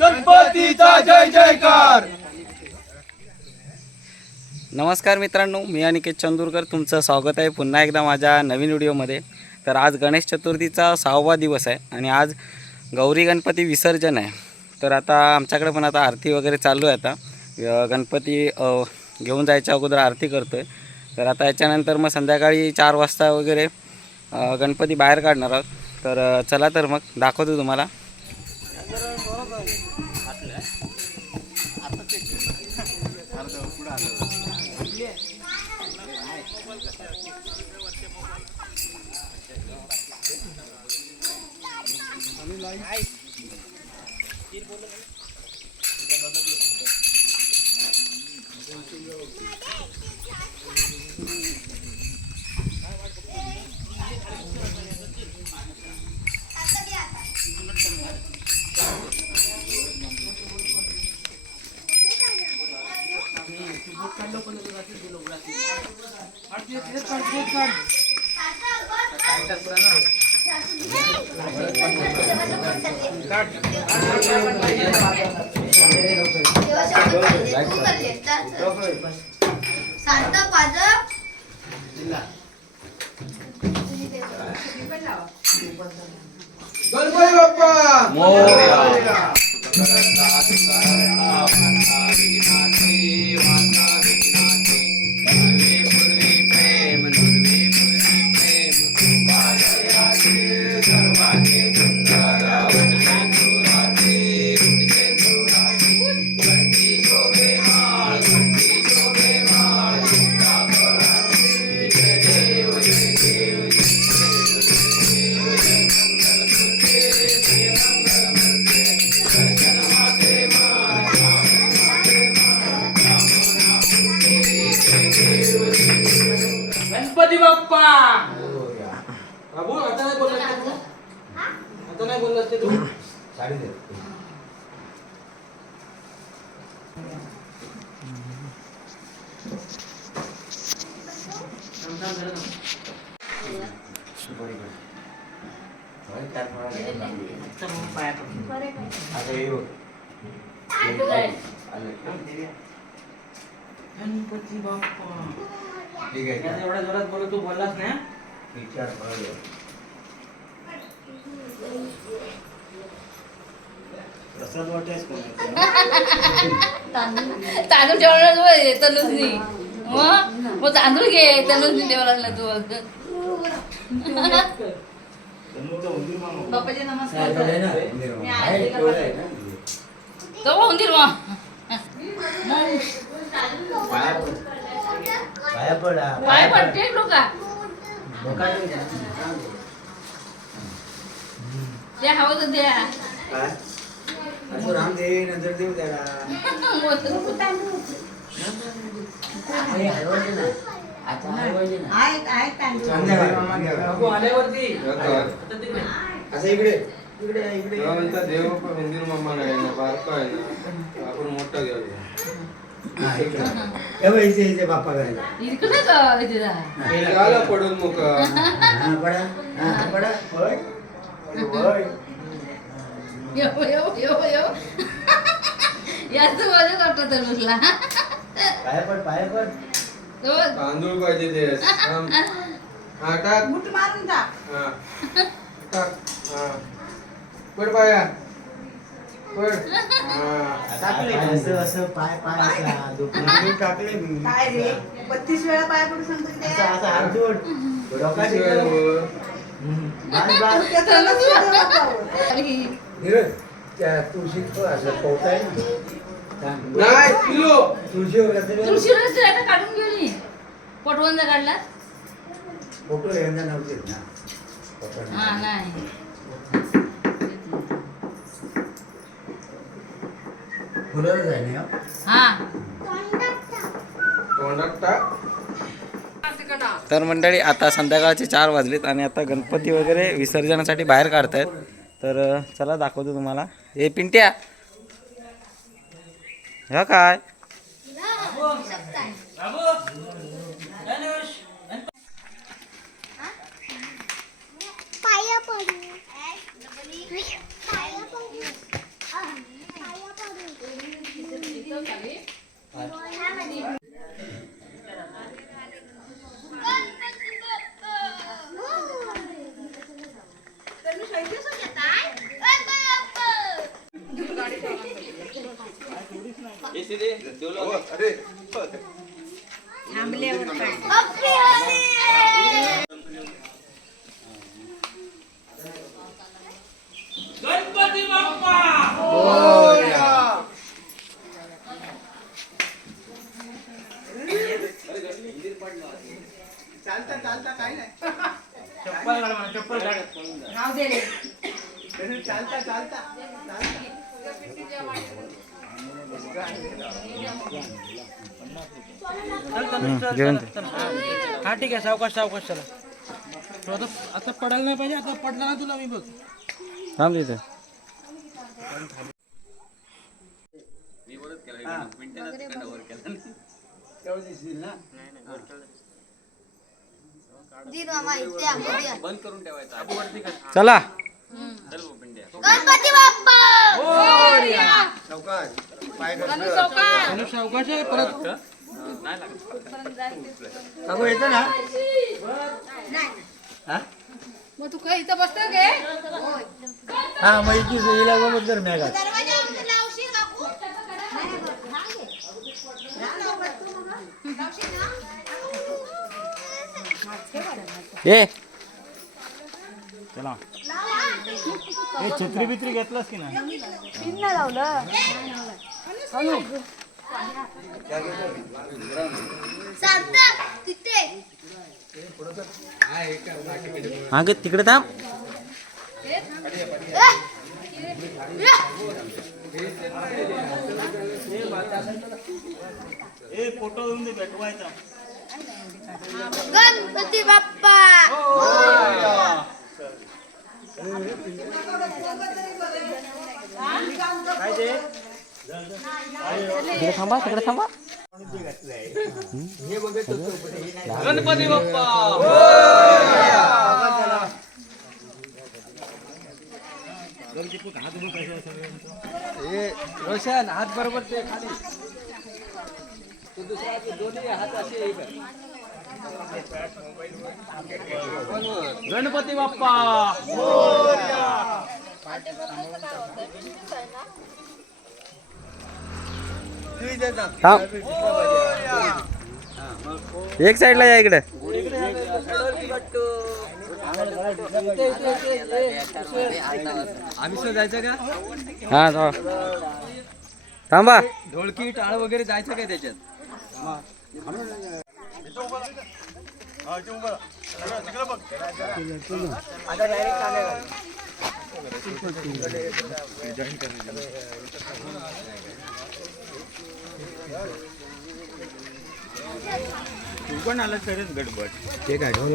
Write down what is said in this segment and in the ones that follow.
गणपतीचा जय जयकार. नमस्कार मित्रांनो, मी अनिकेत चंदूरकर तुमचं स्वागत आहे पुन्हा एकदा माझ्या नवीन व्हिडिओमध्ये. तर आज गणेश चतुर्थीचा 6वा दिवस आहे आणि आज गौरी गणपती विसर्जन आहे. तर आता आमच्याकडे पण आता आरती वगैरे चालू आहे. आता गणपती घेऊन जायच्या अगोदर आरती करतो आहे. तर आता याच्यानंतर मग संध्याकाळी 4 वाजता वगैरे गणपती बाहेर काढणार आहोत. तर चला तर मग दाखवतो तुम्हाला. गणपती बाप्पा मोरया. गणपती बाप्पा. बाबू आता नाही बोललास तू, आता नाही बोललास तू. साडी दे. गणपती बाप्पा. ठीक आहे, एवढ्या जोरात बोलत तू बोललास ना. तांदूळ जेवणाला तनुजनी मग तांदूळ घे. तनुजनी जेवणाला तू बाप्पाजी नमस्कार तो उंदीर मग पाय पडते लोका द्या हवं तर द्या. राम दे नंतर देऊ त्याला. आल्यावरती असं इकडे इकडे इकडे देव मंदिर मामा नाही ना, बारका आहे ना, आपण मोठा घेऊया. इथे बाप्पा करायला इकडे का इथे जा. त्याला पडून मोका पडा पडा होय याच मजा करतो तनुजला. पाय पड तांदूळ पाहिजे ते. हा टाक. मुठ मारून टाक. हा टाक. हा पड पाया पड. टाकले असं असं पाय असं टाकले मी. काय रे 32 वेळा पाय पडू सांगतो की असं असं हात जोड डोका त्या तुळशीत असं पोहताय नाही पिलो तुळशी काढून घेऊन पटवंजा काढला. फोटो यंदा नव्हते ना. हा नाही फुलं जाय ना. हा तोंडात टाक. तर मंडळी आता संध्याकाळचे 4 वाजलेत आणि आता गणपती वगैरे विसर्जनासाठी बाहेर काढतायत. तर चला दाखवतो तुम्हाला. हे पिंट्या ह्या काय पाया पडू गणपती बाप्पा चालता चालता काही नाही चप्पल काढ मला, चप्पल काढ. राहू दे रे. चालता चालता जेवण हा ठीक आहे, सावकाश सावकाश चला. तू आता पडायला नाही पाहिजे, आता पडला ना तुला मी बघ. थांब तिथे. चला गणपती बाप्पा सावकाश आहे परत. काकू येतो ना मग तू काय इथं बसतो गे हा मग हिला बरोबर मॅगा ये चला हे छत्री बित्री घेतलास की नाही हा ग तिकडे थांब. फोटो येऊन दे भेटवायचा गणपती बाप्पा काय ते तिकडे थांबा, तिकडे थांबा. गणपती बाप्पा रोशन हात बरोबर ते खाली, तू दुसरा दोन्ही हात असे हे कर. गणपती बाप्पा थांब. एक साईडला या इकडे. आम्ही जायचं का? हा थांबा. ढोलकी टाळ वगैरे जायचं काय त्याच्यात? तू पण आला तरच गडबड ते काय ढोल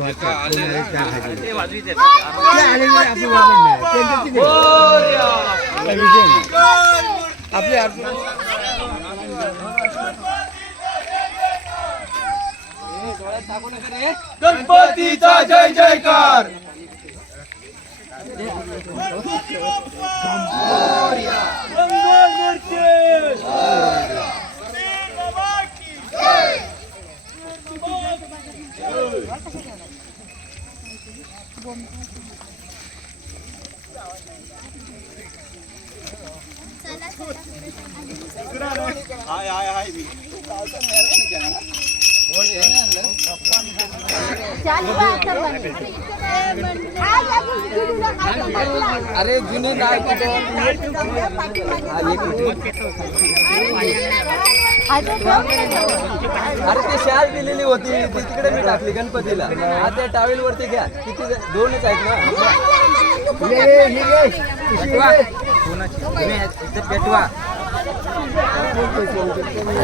गणपतीचा जय जयकार. अरे जुने नाव अरे ते शाल दिलेली होती ती तिकडे मी टाकली गणपतीला. आता टावेल वरती घ्या, किती दोनच आहेत ना. पेटवा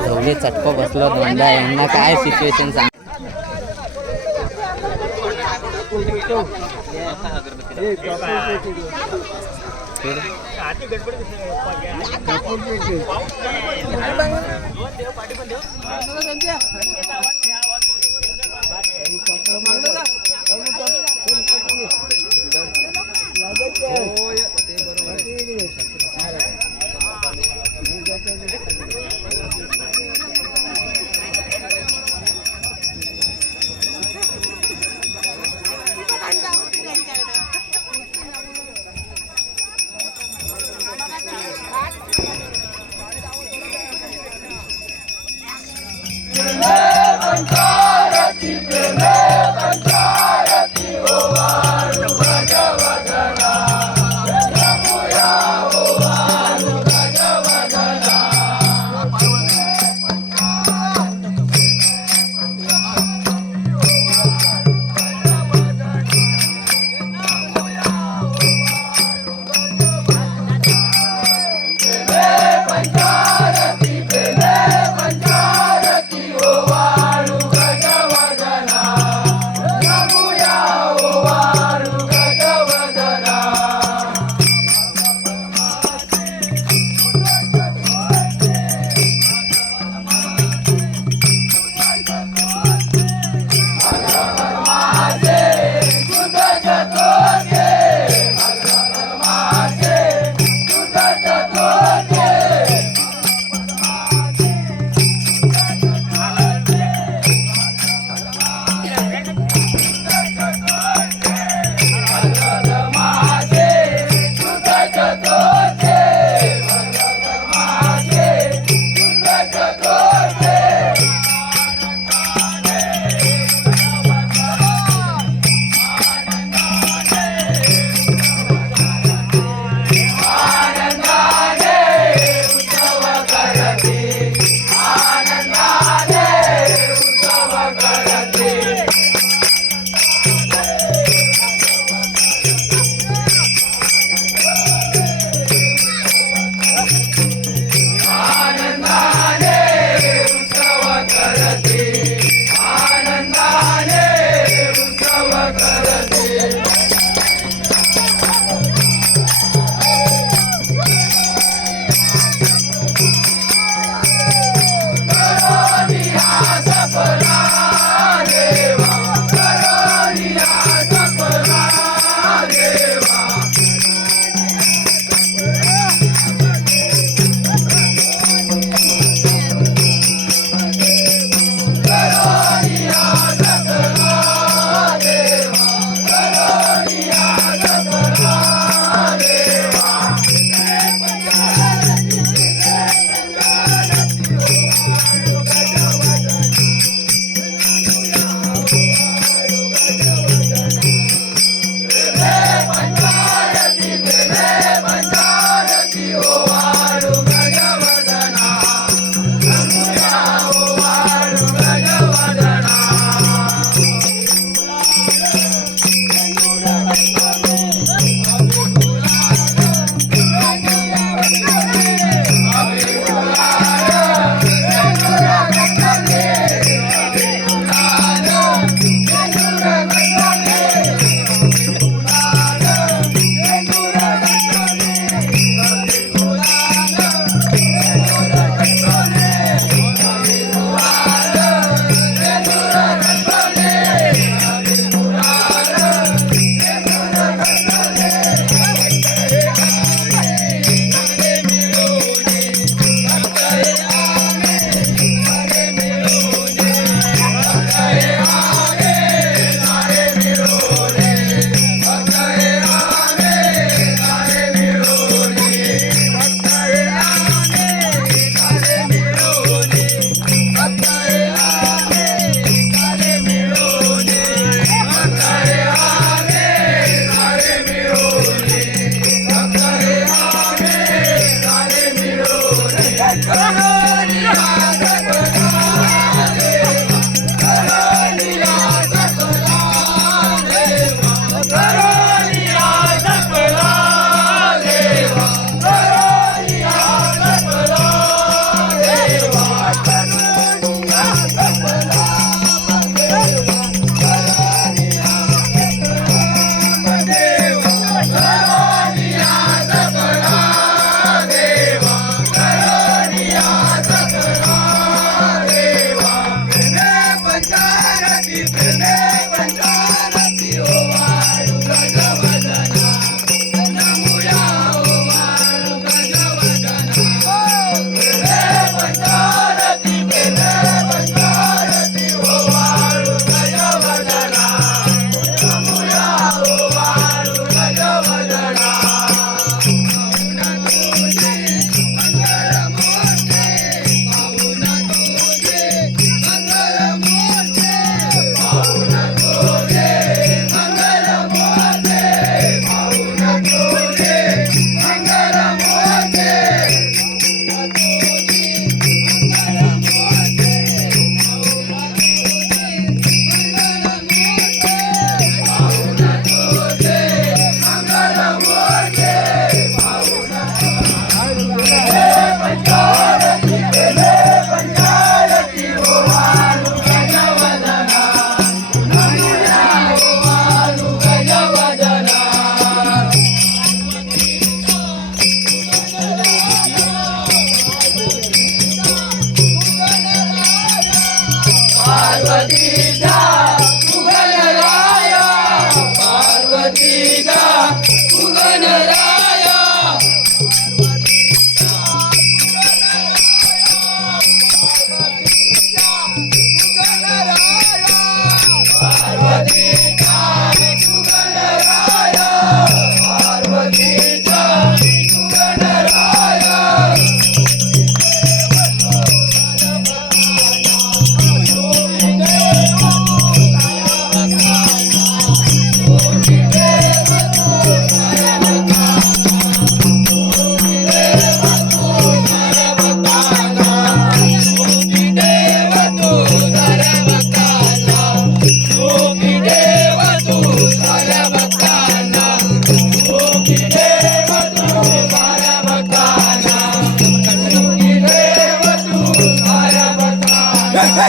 ढोले चटको बसलो दोनदा. यांना काय सिच्युएशन सांग.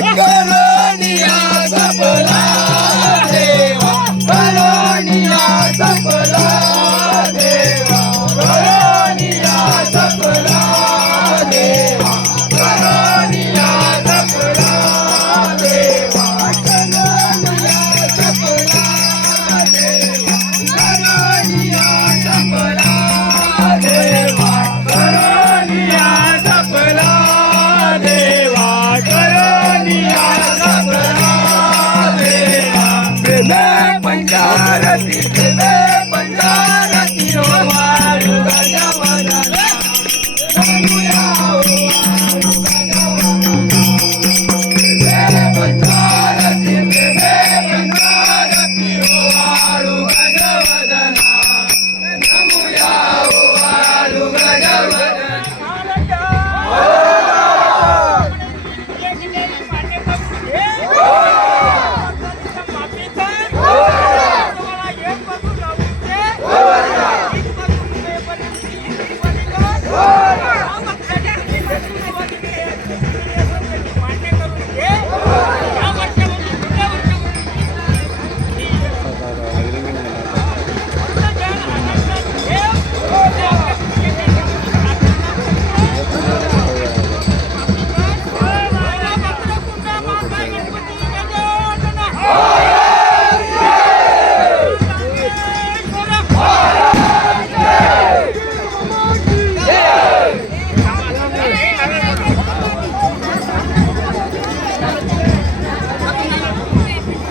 करोनिया जपला देवा करोनिया जपला देवा करोनिया जपला देवा करोनिया जपला देवा करोनिया जपला देवा करोनिया जपला देवा करोनिया जपला देवा करोनिया जपला देवा प्रेमे पंचारती प्रेमे पंचारती हो वाळू गजवदना रंगुया हो वाळू गजवदना प्रेमे पंचारती हो वाळू गजवदना रंगुया हो वाळू गजवदना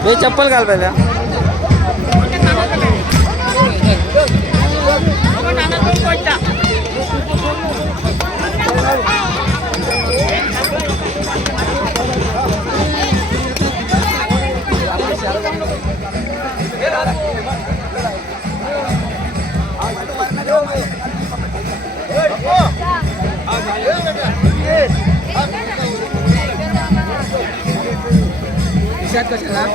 हे चप्पल घाल पहिल्या कशाला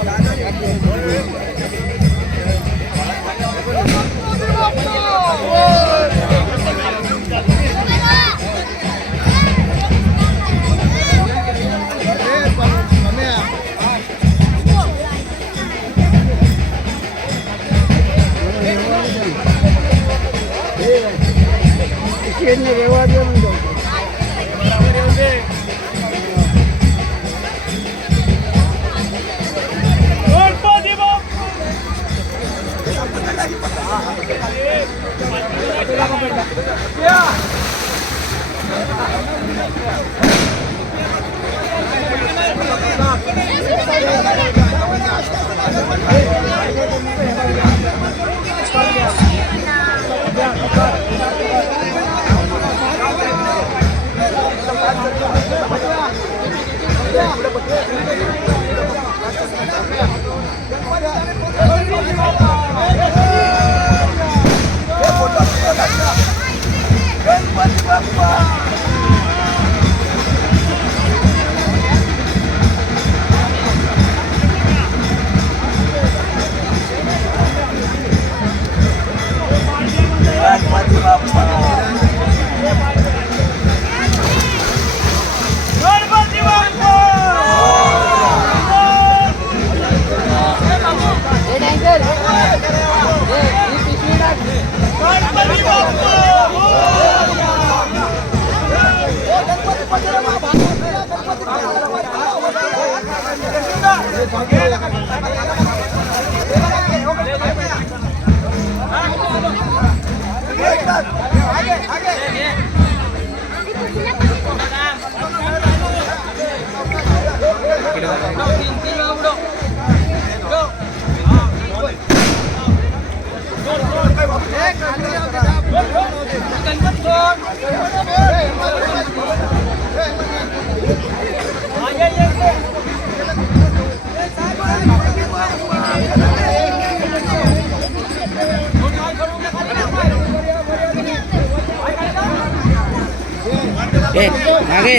मागे